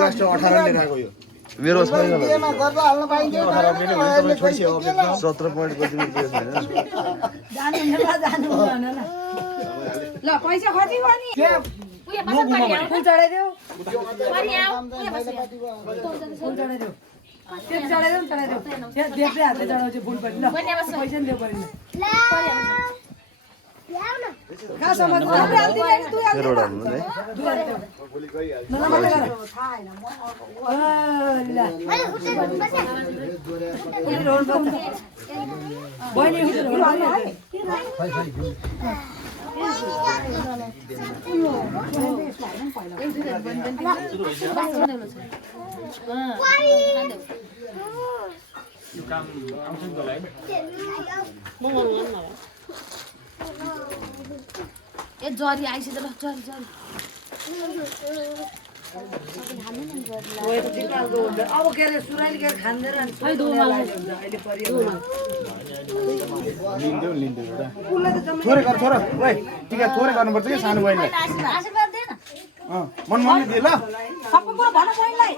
last 18 लिएर आएको यो मेरो छैन गेममा गर्दा हाल्न पाइन्छ 17 पोइन्ट कति पुगेछ हैन जानु न ल पैसा कति भयो नि उयो बस पानी फुल चढाइदेऊ पानी आऊ उयो बस फुल चढाइदेऊ त्यो चढाइदेऊ त्यो देख्दै हातले चढाउँछ फुल पनि ल पैसा नि देऊ पर्दैन खा समझ तपाईँ हाल्दै जानु तु हाल्दै तेरोडा हुनु है तु हाल्दै न मलाई गर थाहा हैन ल उनी रोड बन्छ बहिनी उनी रोड यो काम आउँछ नि तलाई ए जरी आइसक्यो ल जरी अब के अरे सुराइल के खाँदैन अनि अहिले परियो लिन्देऊ एउटा थोरै गर छोरा ओइ टिका थोरै गर्नुपर्छ के सानो बहिनीलाई आशीर्वाद दे न मनमानले दे ल सबै कुरा भन बहिनीलाई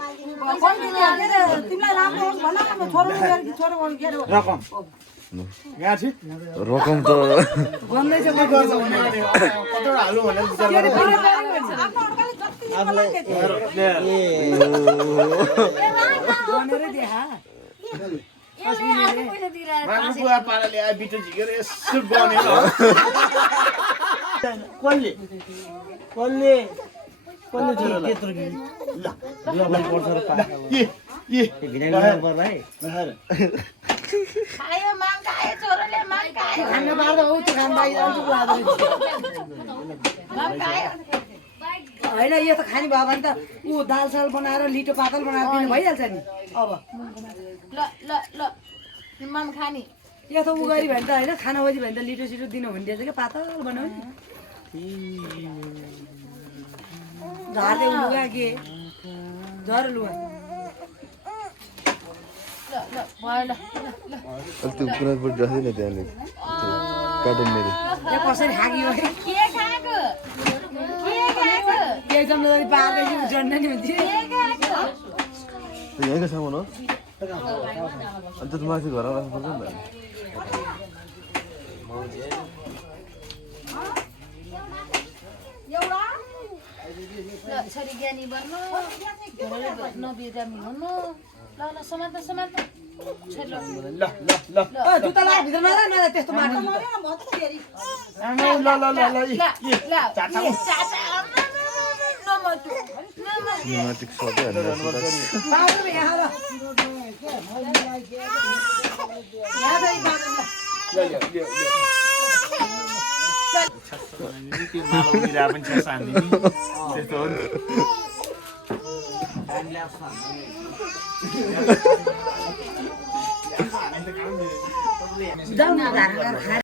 बहिनीले के अरे तिमीलाई राम्रो होस् भन न छोरो के अरे रकम यहाँ छि रकम त भन्दैछ के गर्छ भने कतबाट हाल्नु भनेर विचार गरेर आफूलाई भनेरै देखा राम्रो बुवा पाराले आ बिटो झिकेर यसो गने कसले छोरा त्यत्रो ल ल पर्छ र पा के गिनाइनु पर्ला है खायो माग खायो छोरोले माग खायो खान पार्दा हो त्यो खान बाहिर आउँछ बुहादुर माग खायो होइन यो त खाने भयो भने त ऊ दाल साल बनाएर लिटो पातल बनाएर दिनु भइहाल्छ नि अब ल माम खानी यो त ऊ गरी भने त होइन खाना खोजी भने त लिटो सिटो दिनु हुन्थेछ क्या पातल बनाउने झार्दै लुगा के झर लुगा ल भयो ल त्यो पुरा पुरा जस्तै नै त्यहाँले कार्टुन मेरो यो कसरी खागियो के खाएको के जम्दारी पार्दै जन्म नि हुन्थ्यो यहीँको सामान हो अन्त त माथि घर राख्नुपर्छ नि ल छोरी ज्ञानी बन्नु नबिरामी हुनु ल समात्नु छोरी ल जुत्ता लाग भित्र नला नला त्यस्तो माटो सिनेमेटिक सबै हालेर पाउडर यहाँ ल यहाँ चाहिँ त्यो माला उडिरा पनि छ सानी त्यस्तो हो जाऊ न